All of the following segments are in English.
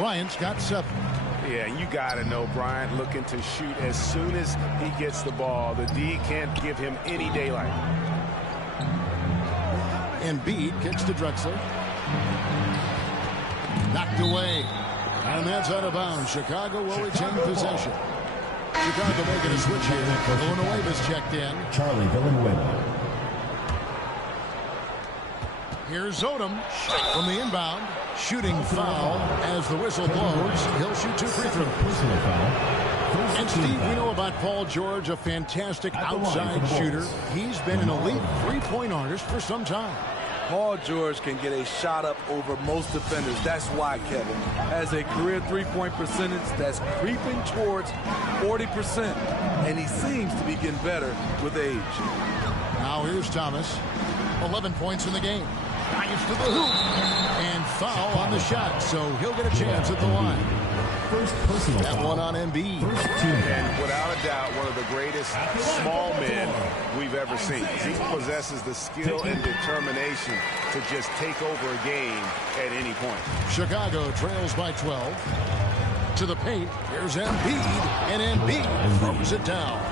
Bryant's got 7. Yeah, you got to know Bryant looking to shoot as soon as he gets the ball. The D can't give him any daylight. Embiid kicks to Drexler. Knocked away. And that's out of bounds. Chicago will retain possession. Chicago making a switch here. Villanueva's checked in. Charlie Villanueva. Here's Odom from the inbound. Shooting foul as the whistle blows. He'll shoot 2 free throws. And Steve, we know about Paul George, a fantastic outside shooter. He's been an elite three-point artist for some time. Paul George can get a shot up over most defenders. That's why Kevin has a career three-point percentage that's creeping towards 40%, and he seems to be getting better with age. Now here's Thomas. 11 points in the game. Drives to the hoop. And foul on the shot, so he'll get a chance at the line. First personal that foul. one on Embiid. And without a doubt, one of the greatest small men we've ever seen. He possesses the skill and determination to just take over a game at any point. Chicago trails by 12. To the paint. Here's Embiid. And Embiid throws it down.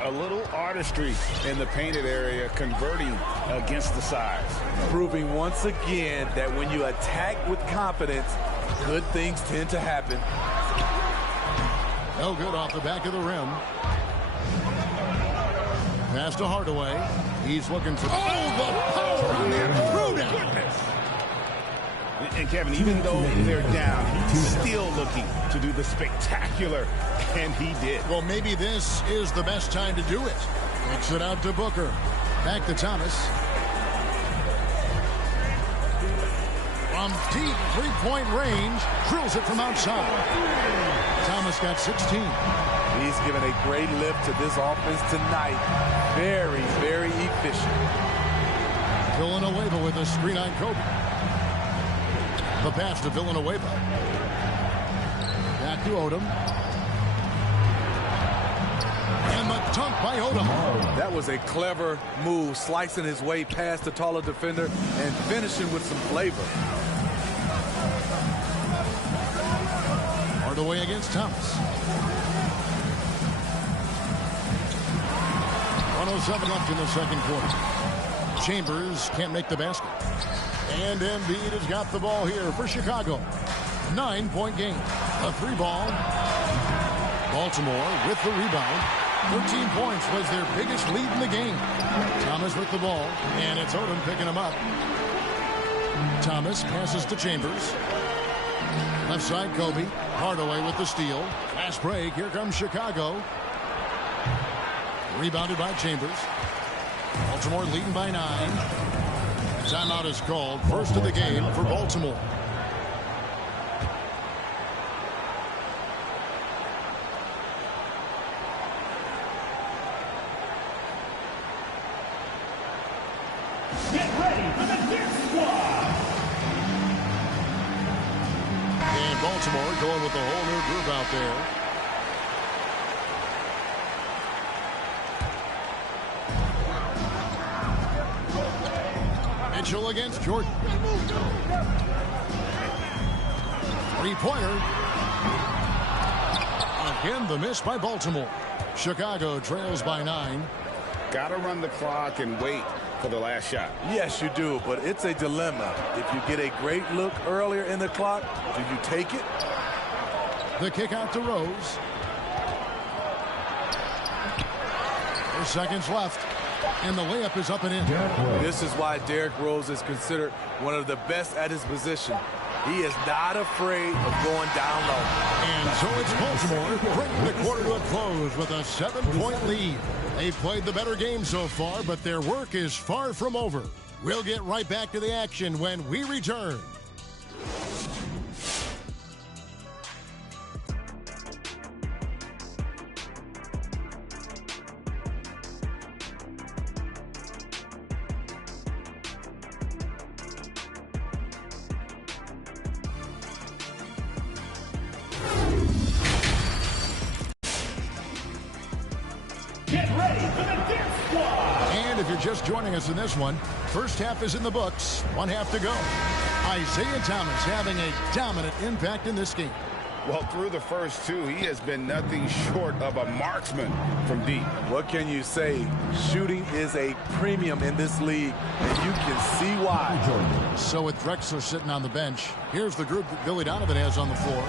A little artistry in the painted area, converting against the size. Proving once again that when you attack with confidence, good things tend to happen. No good off the back of the rim. Pass to Hardaway. He's looking for... Oh, the power on the intruder! And Kevin, even though they're down, he's still looking to do the spectacular, and he did. Well, maybe this is the best time to do it. Kicks it out to Booker. Back to Thomas. From deep three-point range, drills it from outside. Thomas got 16. He's given a great lift to this offense tonight. Very, very efficient. Villanueva with a screen on Kobe. The pass to Villanueva. Back to Odom. And the dunk by Odom. That was a clever move, slicing his way past the taller defender and finishing with some flavor. Hardaway against Thomas. 1:07 left in the second quarter. Chambers can't make the basket. And Embiid has got the ball here for Chicago. 9-point game. A 3-ball. Baltimore with the rebound. 13 points was their biggest lead in the game. Thomas with the ball. And it's Odom picking him up. Thomas passes to Chambers. Left side, Kobe. Hardaway with the steal. Fast break. Here comes Chicago. Rebounded by Chambers. Baltimore leading by 9. Timeout is called. First of the game for Baltimore. Get ready for the dance squad. And Baltimore going with a whole new group out there. Mitchell against Jordan. Three-pointer. Again, the miss by Baltimore. Chicago trails by 9. Got to run the clock and wait for the last shot. Yes, you do, but it's a dilemma. If you get a great look earlier in the clock, do you take it? The kick out to Rose. 4 seconds left. And the layup is up and in. This is why Derrick Rose is considered one of the best at his position. He is not afraid of going down low. And so it's Baltimore bringing the quarter to a close with a 7-point lead. They've played the better game so far, but their work is far from over. We'll get right back to the action when we return. Get ready for the dance squad. And if you're just joining us in this one, first half is in the books. 1 half to go. Isaiah Thomas having a dominant impact in this game. Well, through the first two, he has been nothing short of a marksman from deep. What can you say? Shooting is a premium in this league, and you can see why. So with Drexler sitting on the bench, here's the group that Billy Donovan has on the floor.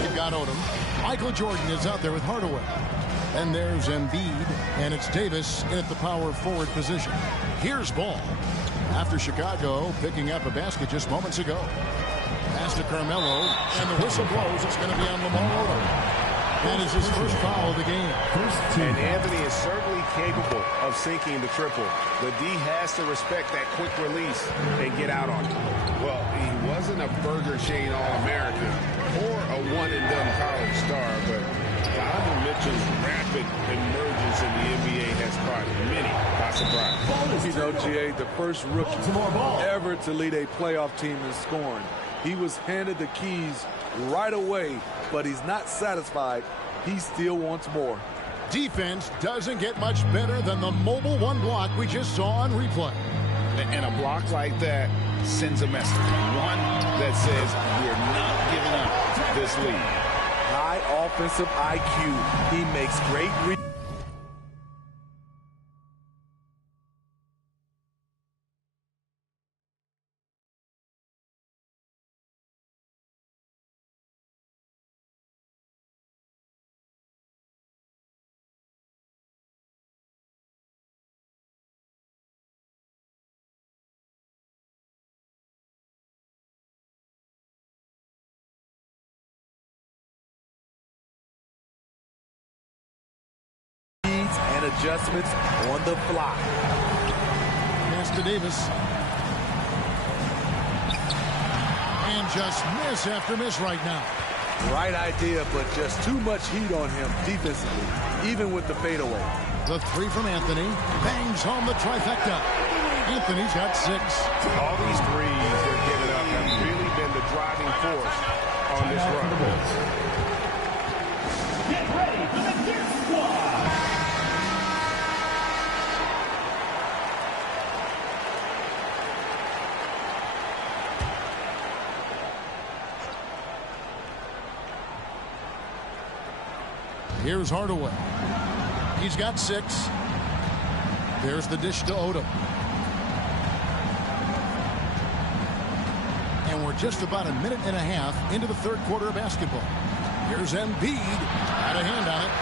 They've got Odom. Michael Jordan is out there with Hardaway. And there's Embiid, and it's Davis in at the power forward position. Here's Ball. After Chicago picking up a basket just moments ago. Pass to Carmelo, and the whistle blows. It's going to be on Lamar Odom. That is his first foul of the game. And Anthony is certainly capable of sinking the triple. The D has to respect that quick release and get out on it. Well, he wasn't a Burger Chain All-American or a one-and-done college star, but Donovan Mitchell's rapid emergence in the NBA has caught many by surprise. You know, GA, the first rookie ever to lead a playoff team in scoring. He was handed the keys right away, but he's not satisfied. He still wants more. Defense doesn't get much better than the mobile one block we just saw on replay. And a block like that sends a message. One that says we're not giving up this lead. High offensive IQ. He makes great reads. And adjustments on the fly. Pass to Davis. And just miss after miss right now. Right idea, but just too much heat on him defensively, even with the fadeaway. The three from Anthony. Bangs home the trifecta. Anthony's got 6. All these threes they're giving up have really been the driving force on this run. Get ready for the Gear Squad. Here's Hardaway. He's got 6. There's the dish to Odom. And we're just about a minute and a half into the third quarter of basketball. Here's Embiid. Had a hand on it.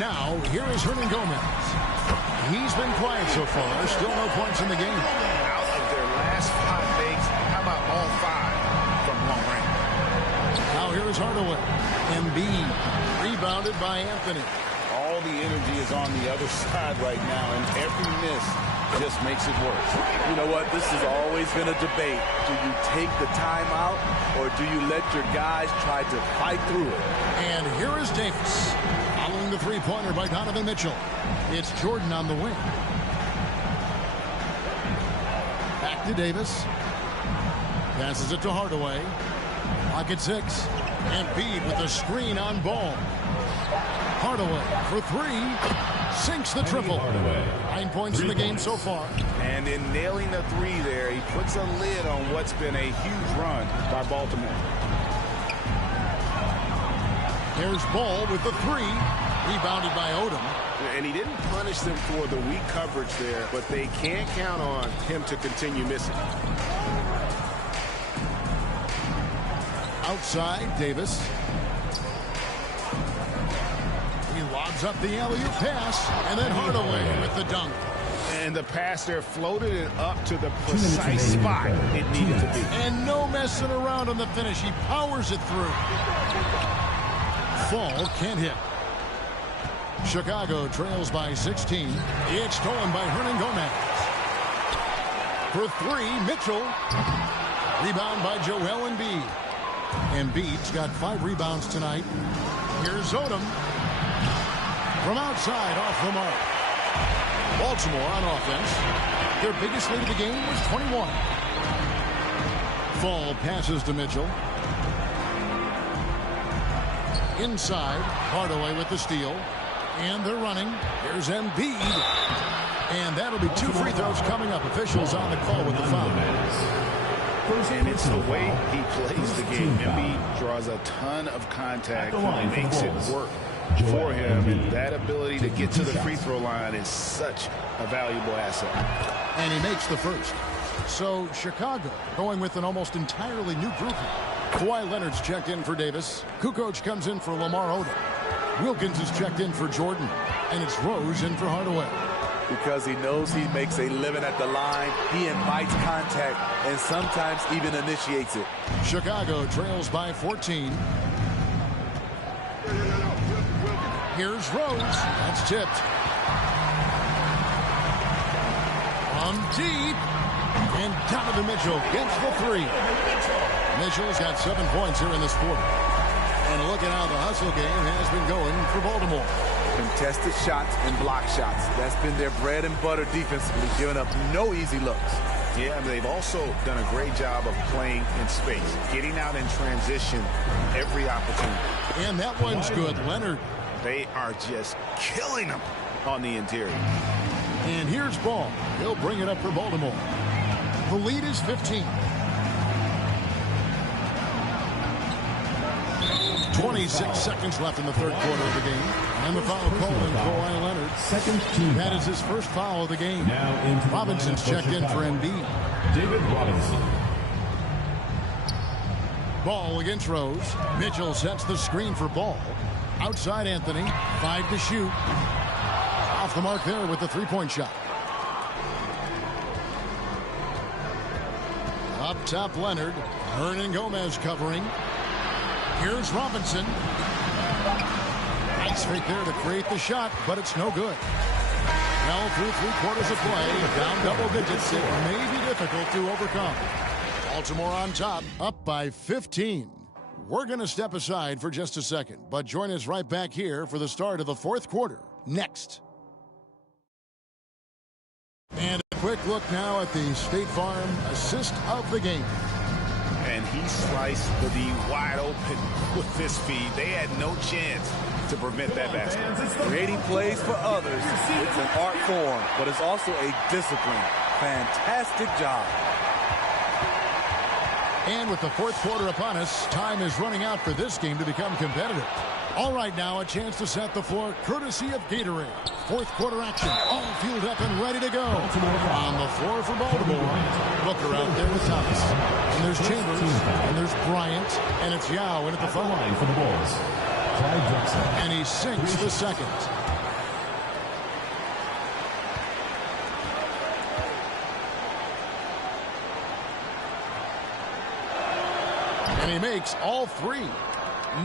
Now, here is Hernan Gomez. He's been quiet so far. Still no points in the game. Out of their last 5 makes, how about all 5 from long range? Now here is Hardaway. Embiid rebounded by Anthony. All the energy is on the other side right now, and every miss just makes it worse. You know what? This has always been a debate. Do you take the timeout, or do you let your guys try to fight through it? And here is Davis. Following the three-pointer by Donovan Mitchell. It's Jordan on the wing. Back to Davis. Passes it to Hardaway. Pocket 6. Embiid with the screen on Ball. Hardaway for 3. Sinks the triple. 9 points in the game so far. And in nailing the 3 there, he puts a lid on what's been a huge run by Baltimore. Here's Ball with the 3. Rebounded by Odom. And he didn't punish them for the weak coverage there, but they can't count on him to continue missing. Outside, Davis. He lobs up the alley-oop pass, and then Hardaway with the dunk. And the pass there floated it up to the precise spot it needed to be. And no messing around on the finish. He powers it through. Fall can't hit. Chicago trails by 16. It's stolen by Hernan Gomez. For 3, Mitchell. Rebound by Joel Embiid. Embiid's got 5 rebounds tonight. Here's Odom. From outside, off the mark. Baltimore on offense. Their biggest lead of the game was 21. Fall passes to Mitchell. Inside, Hardaway with the steal. And they're running. Here's Embiid. And that'll be 2 free throws coming up. Officials on the call with the foul. And it's the way he plays the game. Embiid draws a ton of contact and makes it work for him. And that ability to get to the free throw line is such a valuable asset. And he makes the first. So Chicago going with an almost entirely new group. Kawhi Leonard's checked in for Davis. Kukoc comes in for Lamar Odom. Wilkins is checked in for Jordan. And it's Rose in for Hardaway. Because he knows he makes a living at the line, he invites contact and sometimes even initiates it. Chicago trails by 14. Here's Rose. That's tipped. From deep. And Donovan Mitchell gets the 3. Mitchell's got 7 points here in this quarter. And look at how the hustle game has been going for Baltimore. Contested shots and block shots. That's been their bread and butter defensively, giving up no easy looks. Yeah, they've also done a great job of playing in space, getting out in transition every opportunity. And that one's good, Leonard. They are just killing them on the interior. And here's Ball. He'll bring it up for Baltimore. The lead is 15. 26 seconds left in the third quarter of the game. And the foul call on Kawhi Leonard. That is his first foul of the game. Robinson's checked in for Embiid. David Robinson. Ball against Rose. Mitchell sets the screen for Ball. Outside Anthony. 5 to shoot. Off the mark there with the 3-point shot. Up top Leonard. Hernan Gomez covering. Here's Robinson. Nice fake there to create the shot, but it's no good. Well, through 3 quarters of play, down double digits, it may be difficult to overcome. Baltimore on top, up by 15. We're going to step aside for just a second, but join us right back here for the start of the 4th quarter, next. And a quick look now at the State Farm assist of the game. And he sliced the D wide open with this feed. They had no chance to prevent that basket. Creating plays for others, it's an art form, but it's also a discipline. Fantastic job. And with the 4th quarter upon us, time is running out for this game to become competitive. All right, now a chance to set the floor courtesy of Gatorade. 4th quarter action, all fueled up and ready to go. On the floor for Baltimore, Booker out there with Thomas. And there's Chambers, and there's Bryant, and it's Yao in at the foul line for the Bulls. Clyde Drexler. And he sinks the second. And he makes all 3.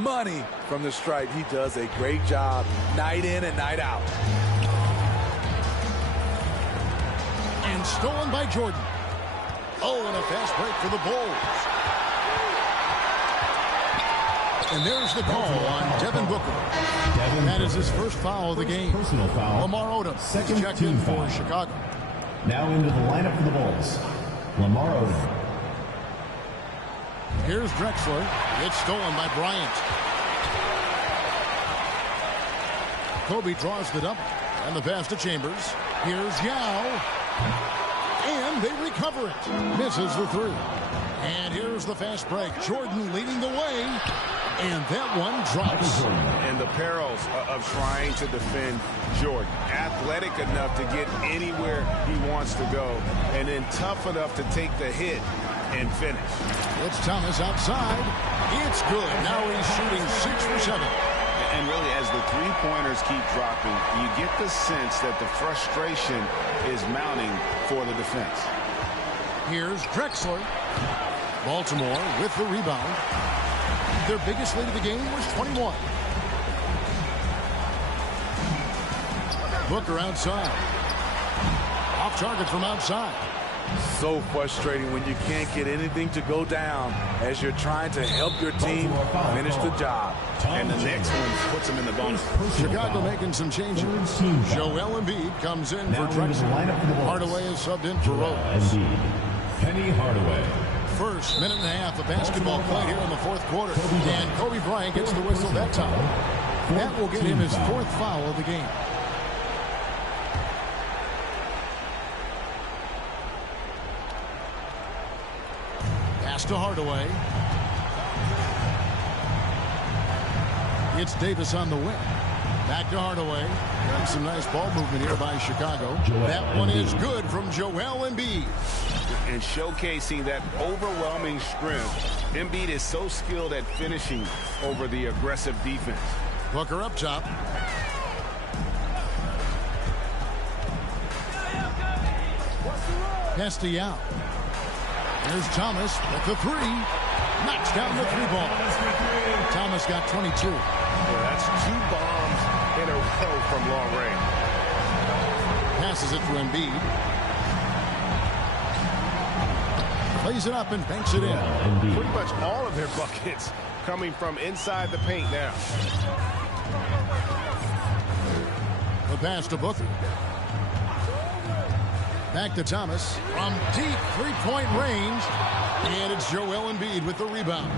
Money from the stripe. He does a great job night in and night out. And stolen by Jordan. Oh, and a fast break for the Bulls. And there's the call on Devin Booker. That is his first foul of the game. Personal foul. Lamar Odom Second checked team in for foul. Chicago. Now into the lineup for the Bulls. Lamar Odom. Here's Drexler. It's stolen by Bryant. Kobe draws the double. And the pass to Chambers. Here's Yao. And they recover it. Misses the 3. And here's the fast break. Jordan leading the way. And that one drops. And the perils of trying to defend Jordan. Athletic enough to get anywhere he wants to go. And then tough enough to take the hit and finish. It's Thomas outside. It's good. Now he's shooting 6 for 7. And really, as the 3-pointers keep dropping, you get the sense that the frustration is mounting for the defense. Here's Drexler. Baltimore with the rebound. Their biggest lead of the game was 21. Booker outside. Off target from outside. So frustrating when you can't get anything to go down as you're trying to help your team finish the job. And the next one puts them in the bonus. Chicago making some changes. Joel Embiid comes in for Drexler. Hardaway is subbed in for Rose. Penny Hardaway. First minute and a half of basketball played here in the fourth quarter. And Kobe Bryant gets the whistle that time. That will get him his fourth foul of the game. Pass to Hardaway. It's Davis on the wing. Back to Hardaway. And some nice ball movement here by Chicago. That one is good from Joel Embiid. And showcasing that overwhelming strength. Embiid is so skilled at finishing over the aggressive defense. Booker up top. Castellano. Here's Thomas with the three. Knocks down the three ball. Thomas got 22. Yeah, that's 2 bombs in a row from long range. Passes it to Embiid. Plays it up and banks it in. Pretty much all of their buckets coming from inside the paint now. The pass to Booker. Back to Thomas from deep three-point range. And it's Joel Embiid with the rebound.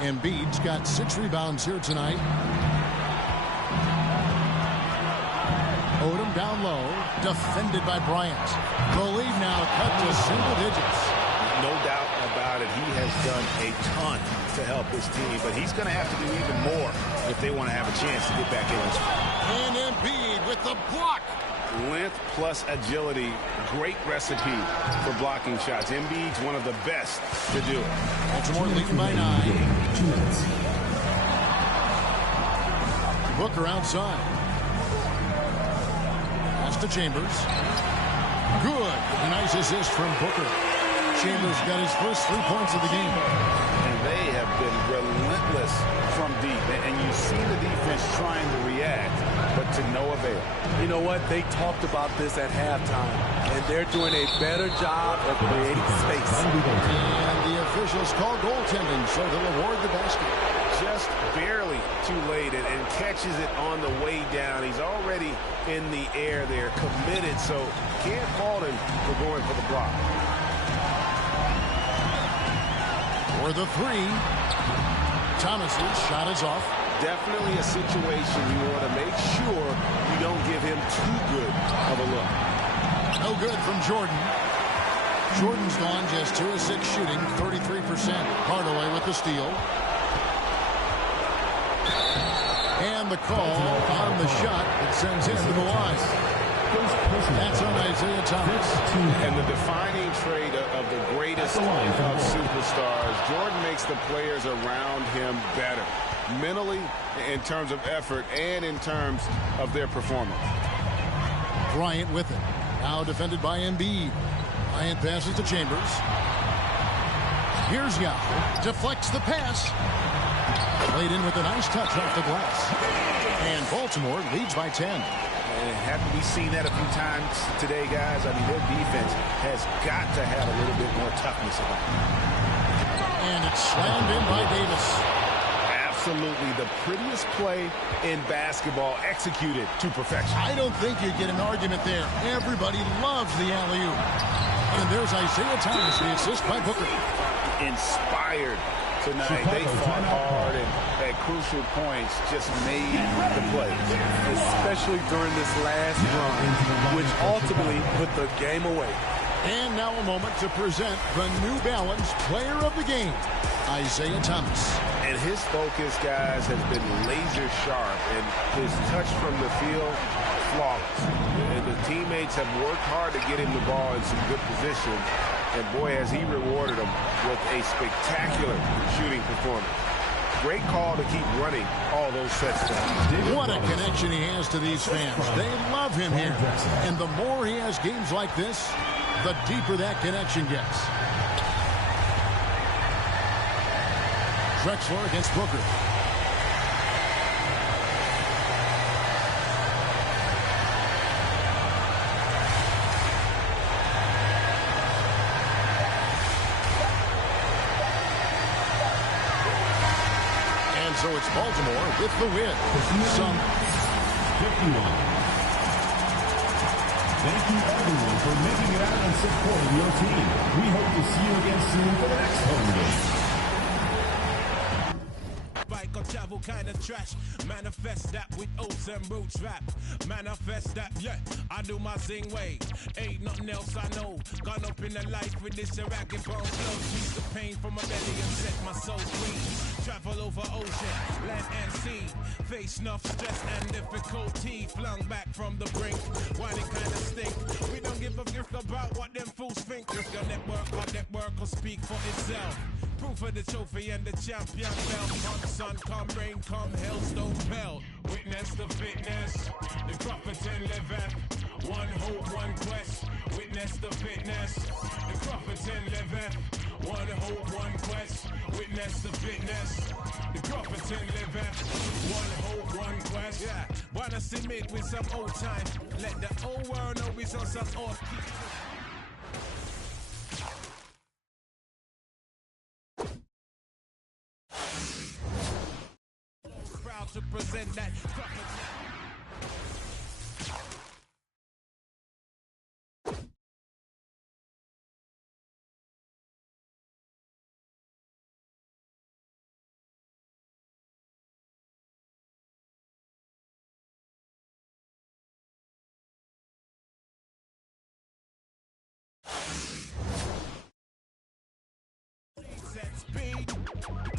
Embiid's got 6 rebounds here tonight. Odom down low. Defended by Bryant. The lead now cut to single digits. No doubt about it. He has done a ton to help his team, but he's going to have to do even more if they want to have a chance to get back in this one. And Embiid with the block. Length plus agility, great recipe for blocking shots. Embiid's one of the best to do it. Baltimore leading by 9. Booker outside. Pass to Chambers. Good. A nice assist from Booker. Chambers got his first 3 points of the game. And they have been relentless from deep. And you see the defense trying to react, but to no avail. You know what? They talked about this at halftime, and they're doing a better job of creating space. And the officials call goaltending, so they'll award the basket. Just barely too late and catches it on the way down. He's already in the air there, committed, so can't fault him for going for the block. For the three. Thomas's shot is off. Definitely a situation you want to make sure you don't give him too good of a look. No good from Jordan. Jordan's gone just 2 of 6 shooting, 33%. Hardaway with the steal. And the call on the shot that sends him to the line. That's on Isaiah Thomas. And the defining trait of the greatest of superstars, Jordan makes the players around him better. Mentally, in terms of effort, and in terms of their performance. Bryant with it. Now defended by Embiid. Bryant passes to Chambers. Here's Yao. Deflects the pass. Played in with a nice touch off the glass. And Baltimore leads by 10. And haven't we seen that a few times today, guys? I mean, their defense has got to have a little bit more toughness about it. And it's slammed in by Davis. Absolutely the prettiest play in basketball, executed to perfection. I don't think you get an argument there. Everybody loves the alley-oop. And there's Isaiah Thomas, the assist by Booker. Inspired tonight. They fought hard and at crucial points just made the plays. Especially during this last run, which ultimately put the game away. And now a moment to present the New Balance Player of the Game, Isaiah Thomas. And his focus, guys, has been laser sharp, and his touch from the field, flawless. And the teammates have worked hard to get him the ball in some good position. And boy, has he rewarded them with a spectacular shooting performance. Great call to keep running all those sets down. What a connection he has to these fans. They love him here. And the more he has games like this, the deeper that connection gets. Drexler against Booker. And so it's Baltimore with the win. Some 51. Thank you everyone for making it out and supporting your team. We hope to see you again soon for the next home game. Bike or travel kind of trash. Manifest that with oats and roots rap. Manifest that, yeah, I do my zing way. Ain't nothing else I know. Gone up in the life with this ragged bone flow. Squeeze the pain from my belly and set my soul free. Travel over ocean, land and sea. Face enough stress and difficulty. Flung back from the brink. Why they kind of stink? We don't give a gift about what them fools think. If your network will speak for itself. Proof of the trophy and the champion belt. Come sun, come rain, come hail, stone belt. Witness the fitness, the prophets and liveth. One hope, one quest. Witness the fitness, the prophets and liveth. One hope, one quest. Witness the fitness, the prophets and liveth. One hope, one quest. Yeah, wanna submit with some old time. Let the old world know we on some off key. To present that speed.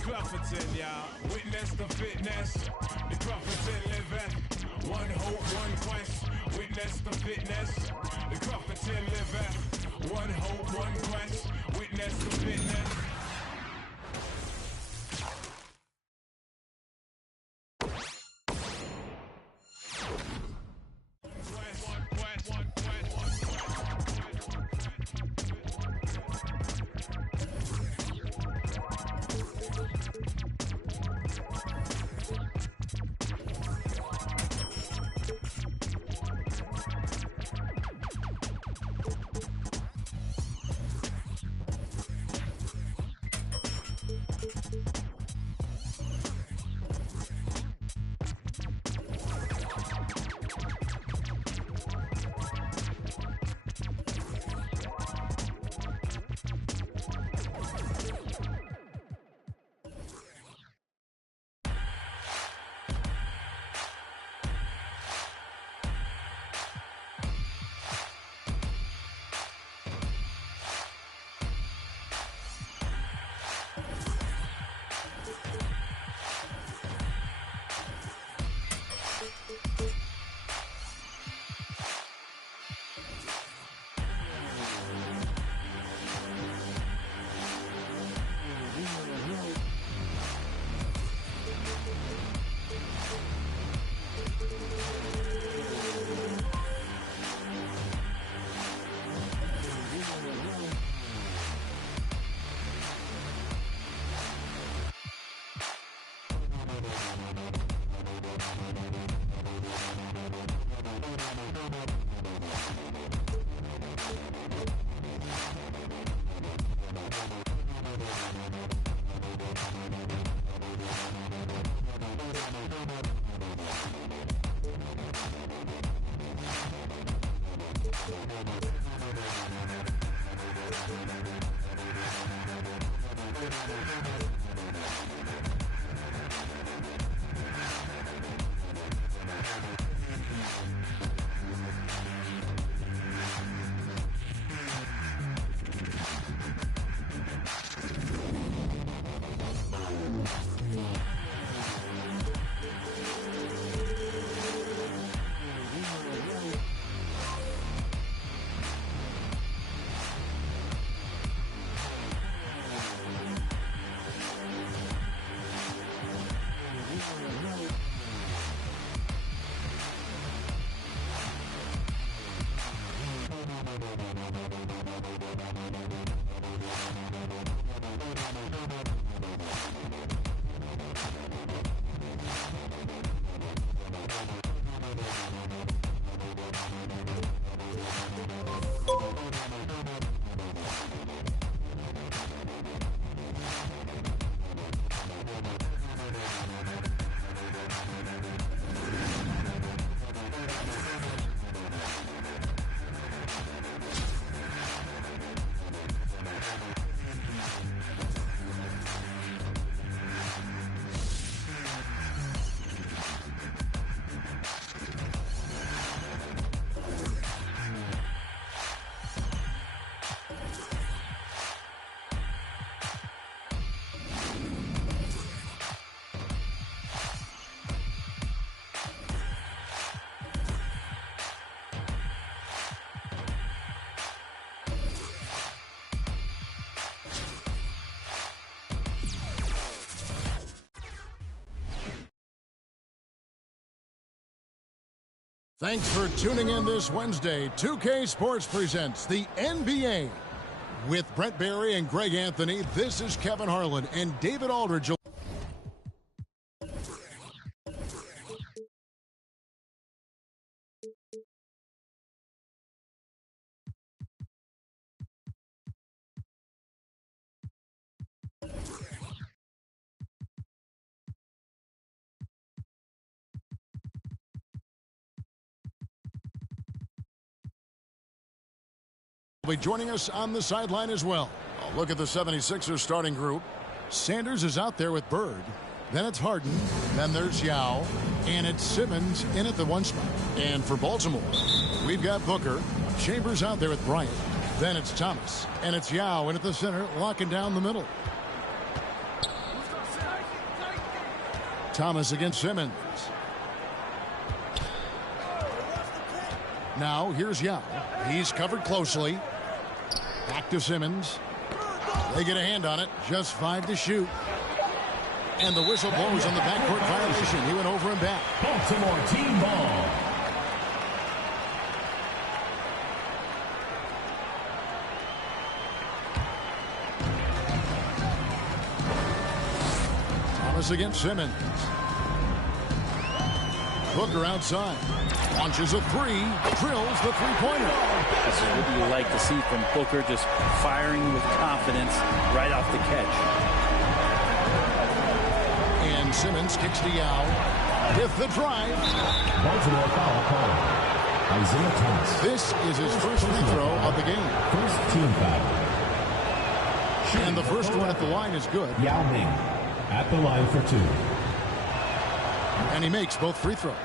Clufferton, y'all. Witness the fitness. The Clufferton liveth. One hope, one quest. Witness the fitness. The Clufferton liveth. One hope, one quest. Witness the fitness. Thanks for tuning in this Wednesday. 2K Sports presents the NBA. With Brent Barry and Greg Anthony, this is Kevin Harlan and David Aldridge. Will be joining us on the sideline as well. A look at the 76ers starting group. Sanders is out there with Bird. Then it's Harden. Then there's Yao. And it's Simmons in at the one spot. And for Baltimore, we've got Booker. Chambers out there with Bryant. Then it's Thomas. And it's Yao in at the center, locking down the middle. Thomas against Simmons. Now, here's Yao. He's covered closely. Back to Simmons. They get a hand on it. Just 5 to shoot. And the whistle blows on the backcourt violation. He went over and back. Baltimore team ball. Thomas against Simmons. Booker outside. Launches a three. Drills the three-pointer. This is what you like to see from Booker, just firing with confidence right off the catch. And Simmons kicks to Yao with the drive. Baltimore foul call. Isaiah Thomas. This is his first free throw of the game. First team foul. And the first one at the line is good. Yao Ming at the line for 2. And he makes both free throws.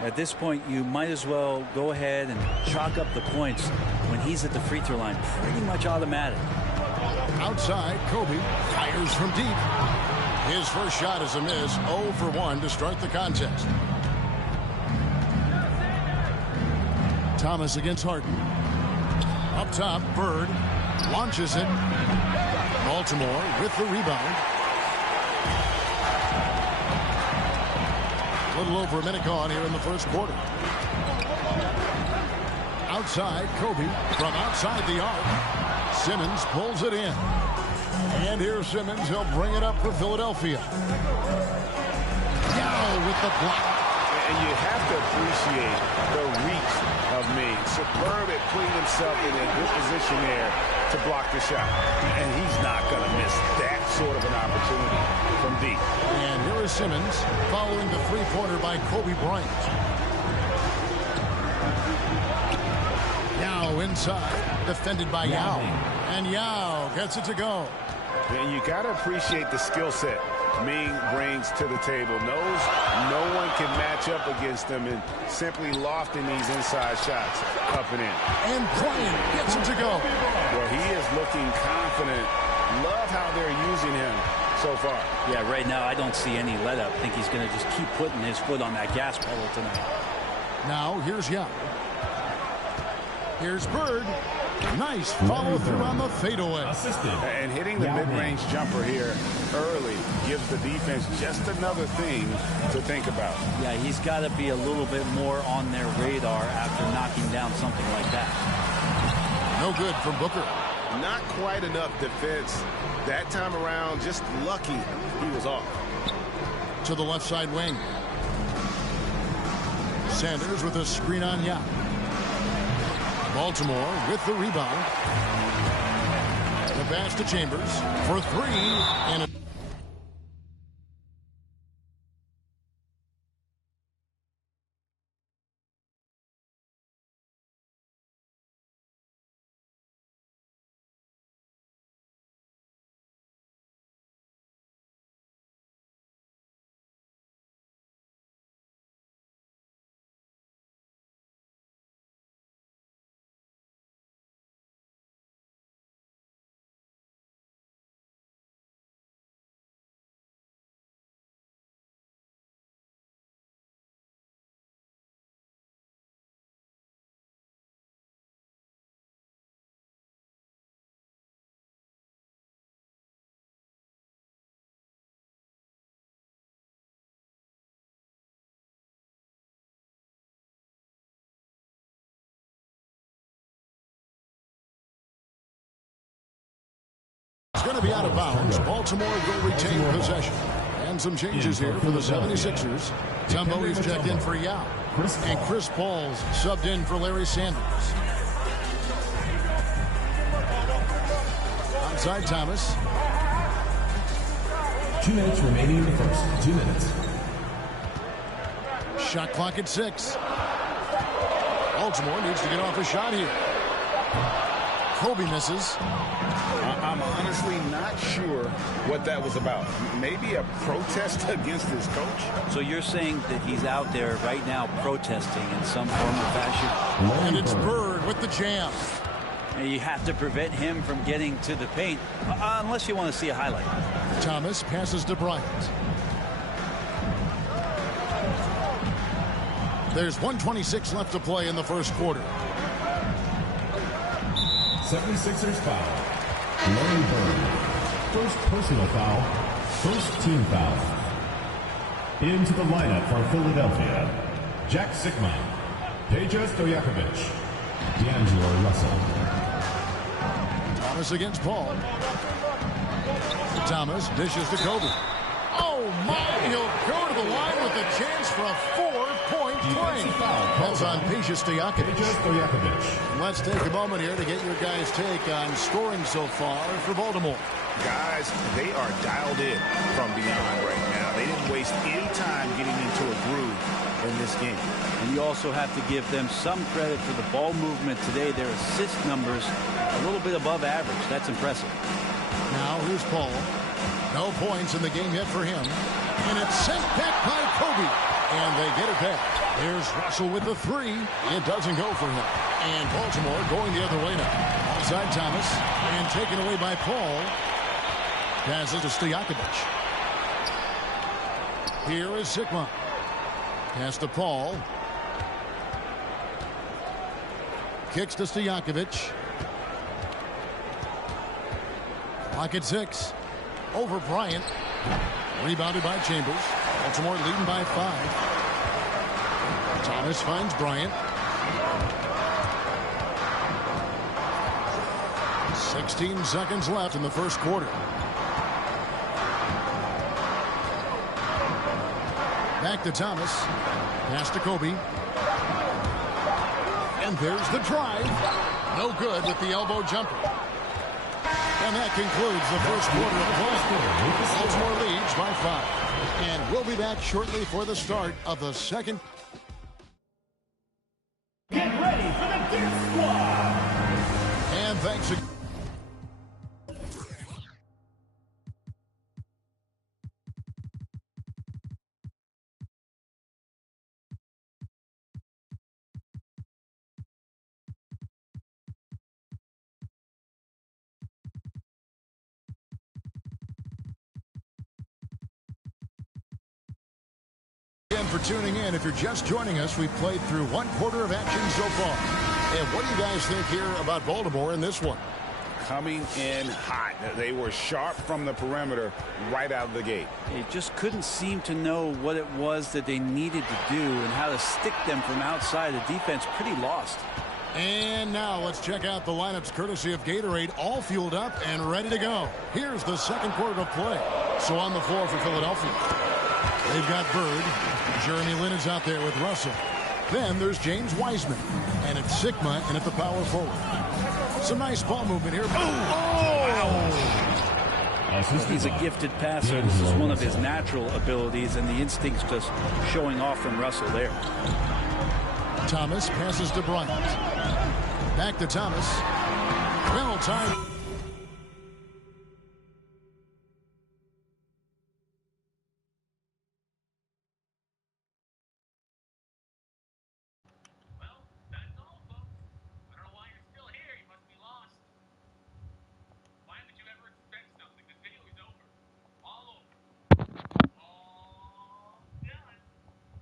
At this point, you might as well go ahead and chalk up the points when he's at the free throw line. Pretty much automatic. Outside, Kobe fires from deep. His first shot is a miss. 0 for 1 to start the contest. Thomas against Harden. Up top, Bird launches it. Baltimore with the rebound. A little over a minute gone here in the first quarter. Outside, Kobe from outside the arc. Simmons pulls it in. And here's Simmons. He'll bring it up for Philadelphia. Yao with the block. And you have to appreciate the reach of Ming. Superb at putting himself in a good position there to block the shot. And he's not going to miss that sort of an opportunity from deep. And here is Simmons following the three-pointer by Kobe Bryant. Yao inside, defended by Yao. And Yao gets it to go. And you got to appreciate the skill set Ming brings to the table. Knows no one can match up against him and simply lofting these inside shots up and in. And Bryant gets it to go. Well, he is looking confident. Love how they're using him so far. Yeah, right now I don't see any let up. I think he's going to just keep putting his foot on that gas pedal tonight. Now here's Yao. Here's Bird. Nice follow-through on the fadeaway. Assisted. And hitting the mid-range jumper here early gives the defense just another thing to think about. Yeah, he's got to be a little bit more on their radar after knocking down something like that. No good from Booker. Not quite enough defense that time around. Just lucky he was off. To the left side wing. Sanders with a screen on Yao. Baltimore with the rebound. The pass to Chambers for 3 and a to be out of bounds. Baltimore will retain possession. And some changes here for the 76ers. Tumbo is checked in for Yao. And Chris Paul's subbed in for Larry Sanders. Outside Thomas. 2 minutes remaining in the first. 2 minutes. Shot clock at 6. Baltimore needs to get off a shot here. Kobe misses. I'm honestly not sure what that was about. Maybe a protest against his coach? So you're saying that he's out there right now protesting in some form or fashion? And it's Bird with the jam. You have to prevent him from getting to the paint, unless you want to see a highlight. Thomas passes to Bryant. There's 1:26 left to play in the first quarter. 76ers foul. Larry Bird. First personal foul. First team foul. Into the lineup for Philadelphia. Jack Sikman. Peja Stojakovic. D'Angelo Russell. Thomas against Paul. Thomas dishes to Kobe. Oh my, he'll go to the line with a chance for a 4-point play. That's on Peja Stojakovic. Let's take a moment here to get your guys' take on scoring so far for Baltimore. Guys, they are dialed in from beyond right now. They didn't waste any time getting into a groove in this game. And you also have to give them some credit for the ball movement today. Their assist numbers a little bit above average. That's impressive. Now here's Paul. No points in the game yet for him. And it's sent back by Kobe. And they get it back. There's Russell with the 3. It doesn't go for him. And Baltimore going the other way now. Outside Thomas. And taken away by Paul. Passes to Stojakovic. Here is Sikman. Pass to Paul. Kicks to Stojakovic. Clock at 6. Over Bryant. Rebounded by Chambers. Baltimore leading by 5. Thomas finds Bryant. 16 seconds left in the first quarter. Back to Thomas. Pass to Kobe. And there's the drive. No good with the elbow jumper. And that concludes the first quarter of play. Baltimore leads by 5. And we'll be back shortly for the start of the second. Get ready for the Death Squad. And thanks again. For tuning in. If you're just joining us, we've played through one quarter of action so far. And what do you guys think here about Baltimore in this one? Coming in hot. They were sharp from the perimeter right out of the gate. They just couldn't seem to know what it was that they needed to do and how to stick them from outside. The defense pretty lost. And now let's check out the lineups courtesy of Gatorade, all fueled up and ready to go. Here's the second quarter of play. So on the floor for Philadelphia, they've got Bird. Jeremy Lin is out there with Russell. Then there's James Wiseman. And it's Sikman and at the power forward. Some nice ball movement here. He's a gifted passer. This is one of his natural abilities, and the instinct's just showing off from Russell there. Thomas passes to Bryant. Back to Thomas. Well timed.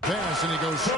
Pass, and he goes